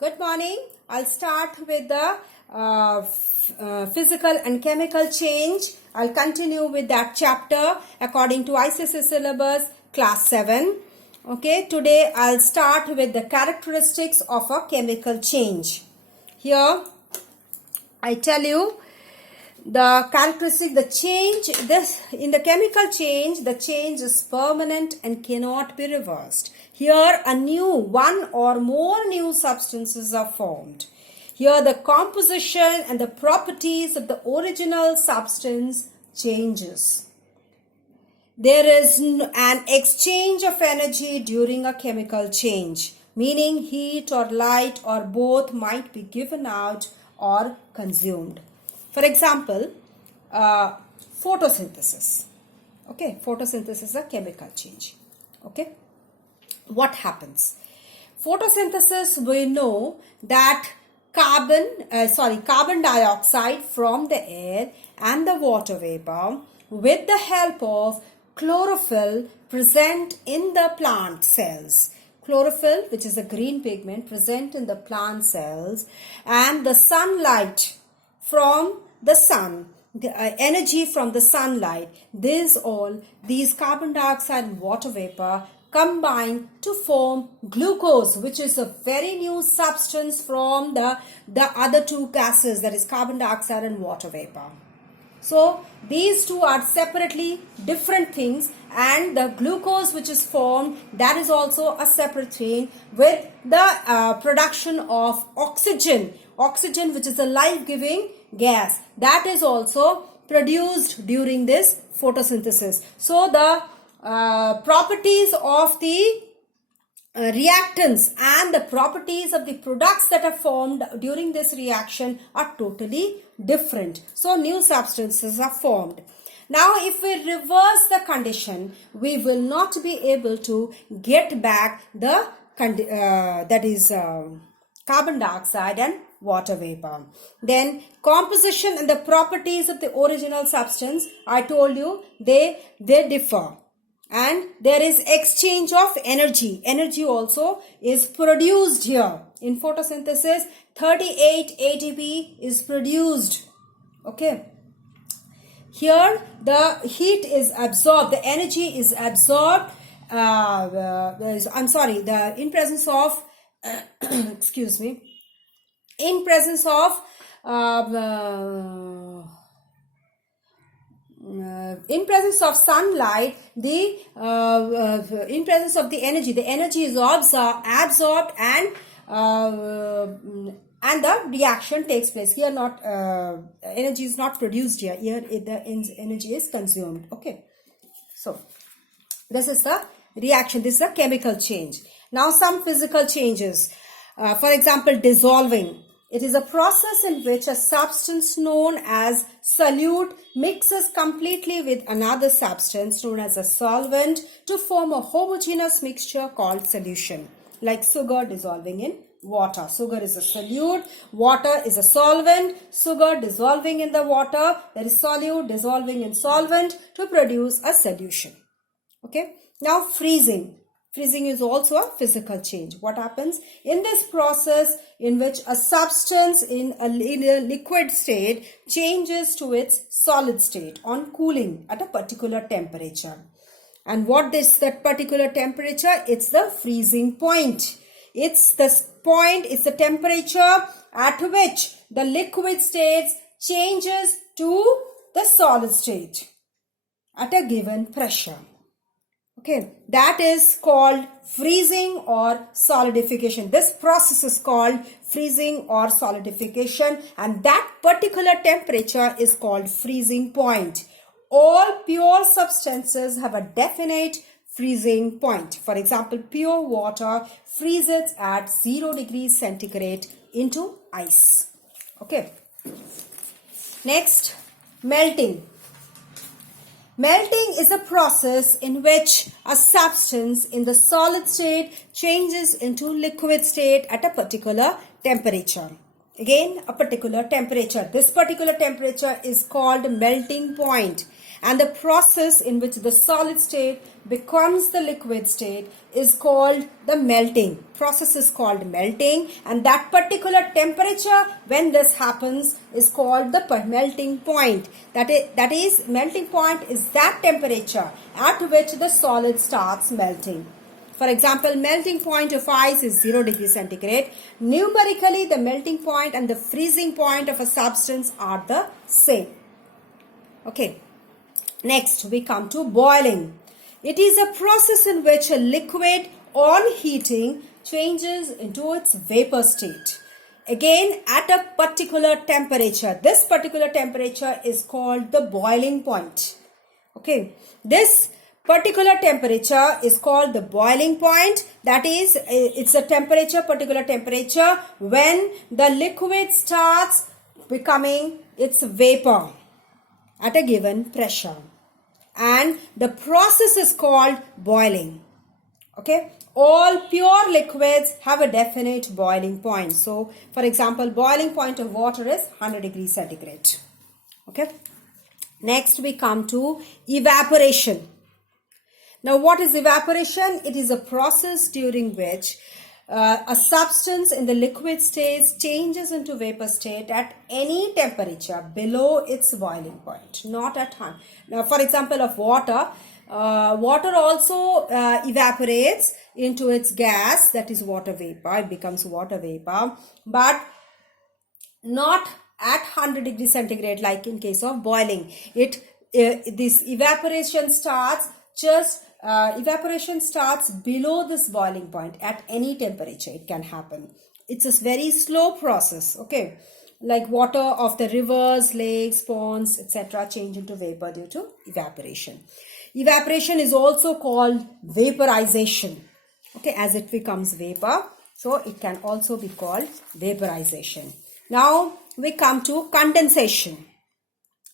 Good morning. I'll start with the physical and chemical change. I'll continue with that chapter according to ICSE syllabus class 7. Okay, today I'll start with the characteristics of a chemical change. Here I tell you the characteristic, the change, in the chemical change, the change is permanent and cannot be reversed. Here one or more new substances are formed. Here the composition and the properties of the original substance changes. There is an exchange of energy during a chemical change, meaning heat or light or both might be given out or consumed. For example, photosynthesis. Okay, photosynthesis is a chemical change. Okay, what happens? Photosynthesis, we know that carbon dioxide from the air and the water vapor with the help of chlorophyll present in the plant cells. Chlorophyll, which is a green pigment present in the plant cells, and the sunlight from the sun, the energy from the sunlight, these carbon dioxide and water vapor combine to form glucose, which is a very new substance from the other two gases, that is carbon dioxide and water vapor. So these two are separately different things, and the glucose which is formed, that is also a separate thing, with the production of oxygen which is a life-giving gas, that is also produced during this photosynthesis. So the properties of the reactants and the properties of the products that are formed during this reaction are totally different. So new substances are formed. Now if we reverse the condition, we will not be able to get back the carbon dioxide and water vapor. Then composition and the properties of the original substance, I told you they differ. And there is exchange of energy. Energy also is produced here. In photosynthesis, 38 ATP is produced. Okay. Here the heat is absorbed, the energy is absorbed. In presence of excuse me. In presence of sunlight, in presence of the energy is absorbed and the reaction takes place. Here energy is not produced here. Here the energy is consumed. Okay. So this is the reaction. This is a chemical change. Now some physical changes. For example, dissolving. It is a process in which a substance known as solute mixes completely with another substance known as a solvent to form a homogeneous mixture called solution. Like sugar dissolving in water. Sugar is a solute, water is a solvent, sugar dissolving in the water, there is solute dissolving in solvent to produce a solution. Okay. Now freezing. Freezing is also a physical change. What happens in this process in which a substance in a liquid state changes to its solid state on cooling at a particular temperature. And what is that particular temperature? It's the freezing point. It's the temperature at which the liquid state changes to the solid state at a given pressure. Okay, that is called freezing or solidification. This process is called freezing or solidification, and that particular temperature is called freezing point. All pure substances have a definite freezing point. For example, pure water freezes at 0 degrees centigrade into ice. Okay. Next, melting. Melting is a process in which a substance in the solid state changes into liquid state at a particular temperature. again a particular temperature. This particular temperature is called melting point, and the process in which the solid state becomes the liquid state is called the melting. Process is called melting, and that particular temperature when this happens is called the melting point. That is melting point is that temperature at which the solid starts melting. For example, melting point of ice is 0 degrees centigrade. Numerically, the melting point and the freezing point of a substance are the same. Okay. Next, we come to boiling. It is a process in which a liquid on heating changes into its vapor state. Again, at a particular temperature. This particular temperature is called the boiling point. Okay. This particular temperature is called the boiling point. That is, it's a particular temperature when the liquid starts becoming its vapor at a given pressure, and the process is called boiling. Okay, all pure liquids have a definite boiling point. So for example, boiling point of water is 100 degrees centigrade. Okay, next we come to evaporation. Now, what is evaporation? It is a process during which a substance in the liquid state changes into vapor state at any temperature below its boiling point, not at 100. Now, for example, of water, water also evaporates into its gas, that is water vapor. It becomes water vapor, but not at 100 degrees centigrade like in case of boiling. This evaporation starts below this boiling point at any temperature. It can happen. It's a very slow process. Okay, like water of the rivers, lakes, ponds, etc. change into vapor due to evaporation. Evaporation is also called vaporization. Okay, as it becomes vapor, so it can also be called vaporization. Now we come to condensation.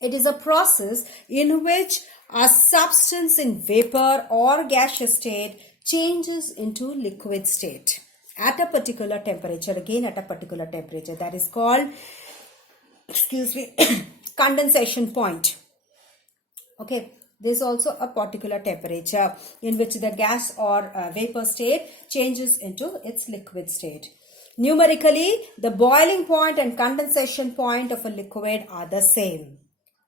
It is a process in which a substance in vapor or gaseous state changes into liquid state at a particular temperature. Again, at a particular temperature, that is called, condensation point. Okay, there is also a particular temperature in which the gas or vapor state changes into its liquid state. Numerically, the boiling point and condensation point of a liquid are the same.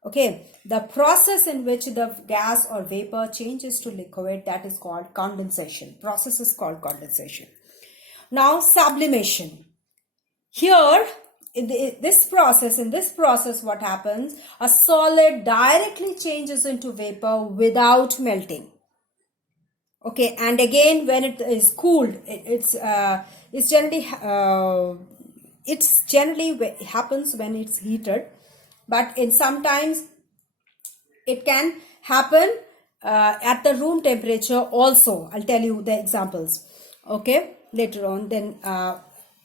Okay, the process in which the gas or vapor changes to liquid, that is called condensation. Process is called condensation. Now, sublimation. Here, in this process, what happens? A solid directly changes into vapor without melting. Okay, and again, when it is cooled, it's generally happens when it's heated. But sometimes it can happen at the room temperature also. I'll tell you the examples, okay, later on. Then,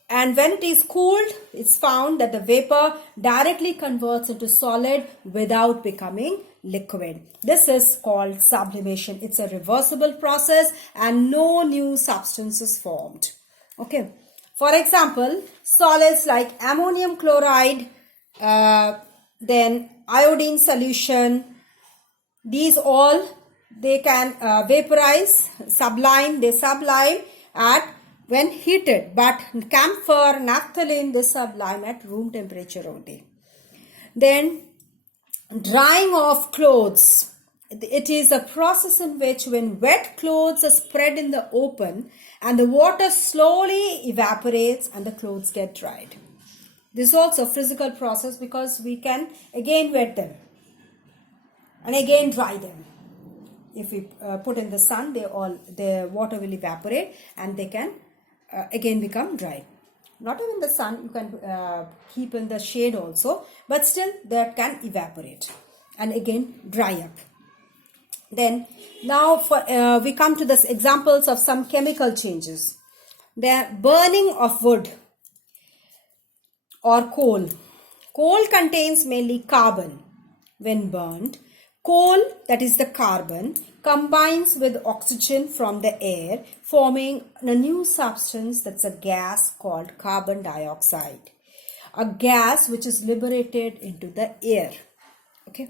and when it is cooled, it's found that the vapor directly converts into solid without becoming liquid. This is called sublimation. It's a reversible process and no new substance is formed. Okay. For example, solids like ammonium chloride, then iodine solution, these all, they can vaporize, they sublime at when heated, but camphor, naphthalene, they sublime at room temperature only. Then drying of clothes. It is a process in which when wet clothes are spread in the open and the water slowly evaporates and the clothes get dried. This is also a physical process because we can again wet them and again dry them. If we put in the sun, the water will evaporate and they can again become dry. Not even the sun, you can keep in the shade also, but still that can evaporate and again dry up. Then now we come to the examples of some chemical changes. The burning of wood or coal. Coal contains mainly carbon. When burned, coal, that is the carbon, combines with oxygen from the air, forming a new substance that's a gas called carbon dioxide. a gas which is liberated into the air. Okay.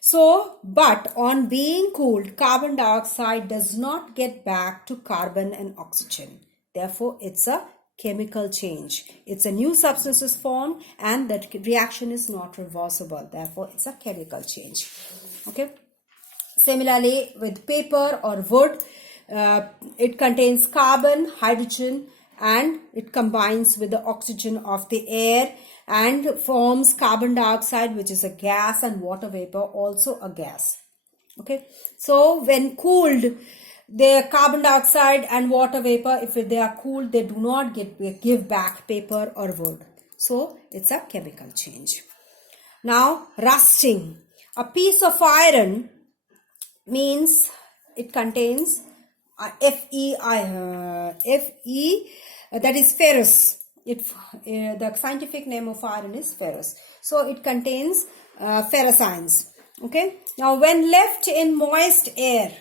So, but on being cooled, carbon dioxide does not get back to carbon and oxygen. Therefore, it's a chemical change. It's a new substance is formed and that reaction is not reversible. Therefore, it's a chemical change. Okay. Similarly, with paper or wood, it contains carbon, hydrogen, and it combines with the oxygen of the air and forms carbon dioxide, which is a gas, and water vapor, also a gas. Okay, so when cooled, the carbon dioxide and water vapor, if they are cooled, they do not give back paper or wood. So it's a chemical change. Now, rusting. A piece of iron means it contains Fe, that is ferrous. The scientific name of iron is ferrous. So it contains ferrous ions. Okay. Now, when left in moist air,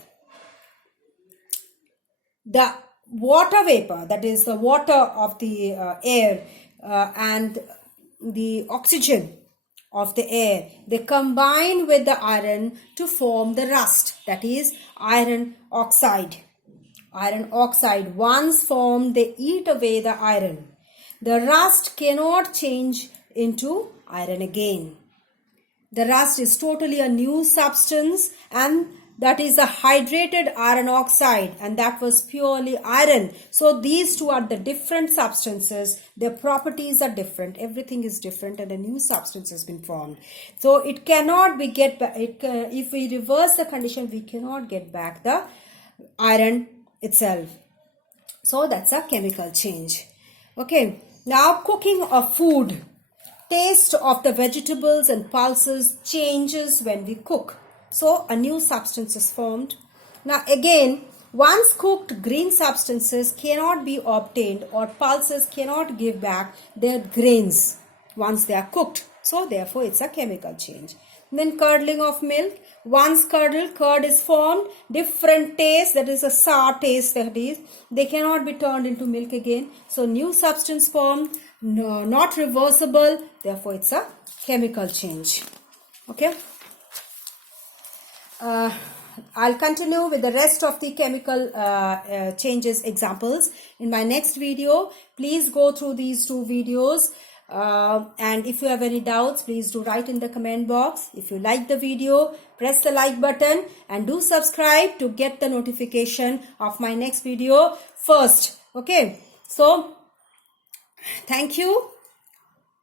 the water vapor, that is the water of the air and the oxygen of the air, they combine with the iron to form the rust, that is iron oxide. Iron oxide, once formed, they eat away the iron. The rust cannot change into iron again. The rust is totally a new substance, and that is a hydrated iron oxide, and that was purely iron. So these two are the different substances. Their properties are different. Everything is different, and a new substance has been formed. So it cannot be get back. If we reverse the condition, we cannot get back the iron itself. So that's a chemical change. Okay. Now, cooking of food. Taste of the vegetables and pulses changes when we cook. So a new substance is formed. Now again, once cooked, green substances cannot be obtained, or pulses cannot give back their grains once they are cooked. So therefore it's a chemical change. Then curdling of milk. Once curdled, curd is formed. Different taste, that is a sour taste, that is, they cannot be turned into milk again. So new substance formed, no, not reversible. Therefore it's a chemical change. Okay. I'll continue with the rest of the chemical changes examples in my next video. Please go through these two videos. And if you have any doubts, please do write in the comment box. If you like the video, press the like button and do subscribe to get the notification of my next video first. Okay. So, thank you.